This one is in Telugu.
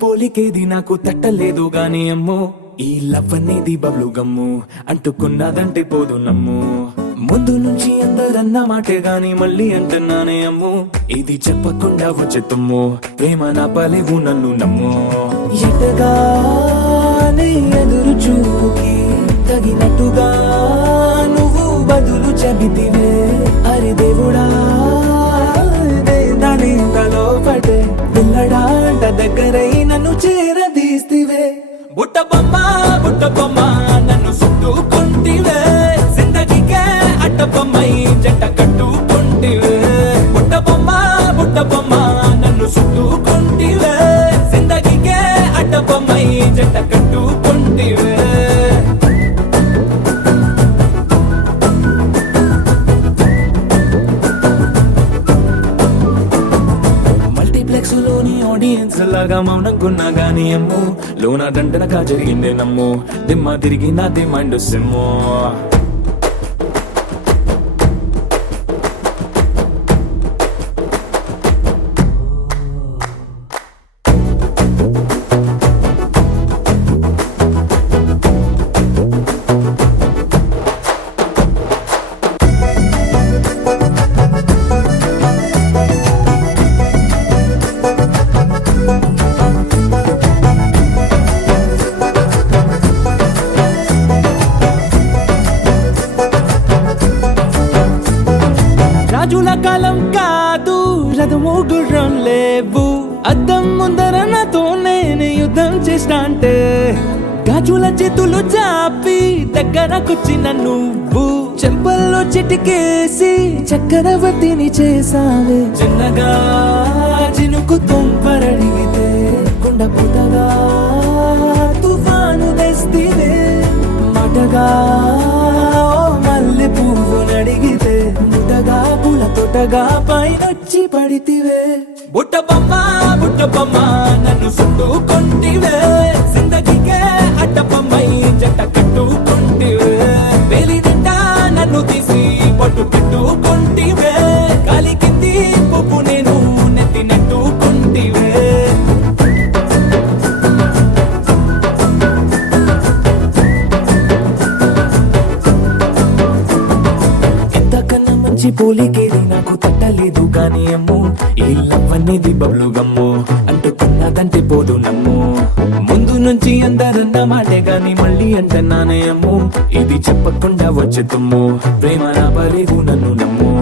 పోలికేది నాకు తట్టలేదు గాని అమ్మో ఈ లవ్ అనేది బబ్లు గమ్ము అంటుకున్నదంటే పోదు నమ్ము ముందు నుంచి అందరన్న మాటే గాని మళ్ళీ అంటున్నానే అమ్ము ఇది చెప్పకుండా వచ్చే తుమ్ము ప్రేమ నా పలేవు నన్ను నమ్ము ఎటగానే ఎదురు చూకి తగినట్టుగా నువ్వు బదులు చెబితివే అరే దేవుడా దాని తలో పడే పిల్లడాంట దగ్గరై నన్ను చేరదీస్తివే బుట్ట బొమ్మ నన్ను చుట్టుకుంటివే జిందగీకే అట్ట బొమ్మై జంట కట్టుకుంటివే బుట్ట బొమ్మ నన్ను చుట్టుకుంటివే జిందగీకే అట్ట బొమ్మై జంట కట్టుకుంటివే లోని ఆడియన్స్ లాగా మౌనంకున్నా గానీ అమ్ము లోన దండనగా జరిగిందే నమ్ము దిమ్మ తిరిగి నాదే మైండ్ సిమ్ము రాజుల కాలం కాదు రథము గుర్రం లేవు అద్దం ముందర నాతో నేను యుద్ధం చేస్తా అంటే గాజుల చేతులు చాపి దగ్గరకొచ్చిన నువ్వు చెంపల్లో చిటికేసి చక్రవర్తిని చేసావే చిన్నగా చినుకు తుంపరడిగితే కుండ పుటగా తుఫాను తెస్తివే మాటగా మల్లె పువ్వు నడిగితే ముటగా పూల తోటగా పైనొచ్చి పడితివే బుట్ట బొమ్మ నన్ను చుట్టుకుంటివే జిందగీకే అట్ట బొమ్మై జంట కట్టుకుంటివే వేలి నిండా నన్ను తీసి పట్టు పెట్టుకుంటివే కాలి కింది పువ్వు నేను నెత్తి నెట్టుకుంటివే పోలికేది నాకు తట్టలేదు గాని అమ్ము ఈ లవ్ అనేది బబ్లు గమ్ము అంటుకున్నదంటే పోదు నమ్ము ముందు నుంచి అందరన్న మాటే గాని మళ్ళీ అంటున్నానే అమ్ము ఇది చెప్పకుండా వచ్చే తుమ్ము ప్రేమ నా పలేవు నన్ను నమ్ము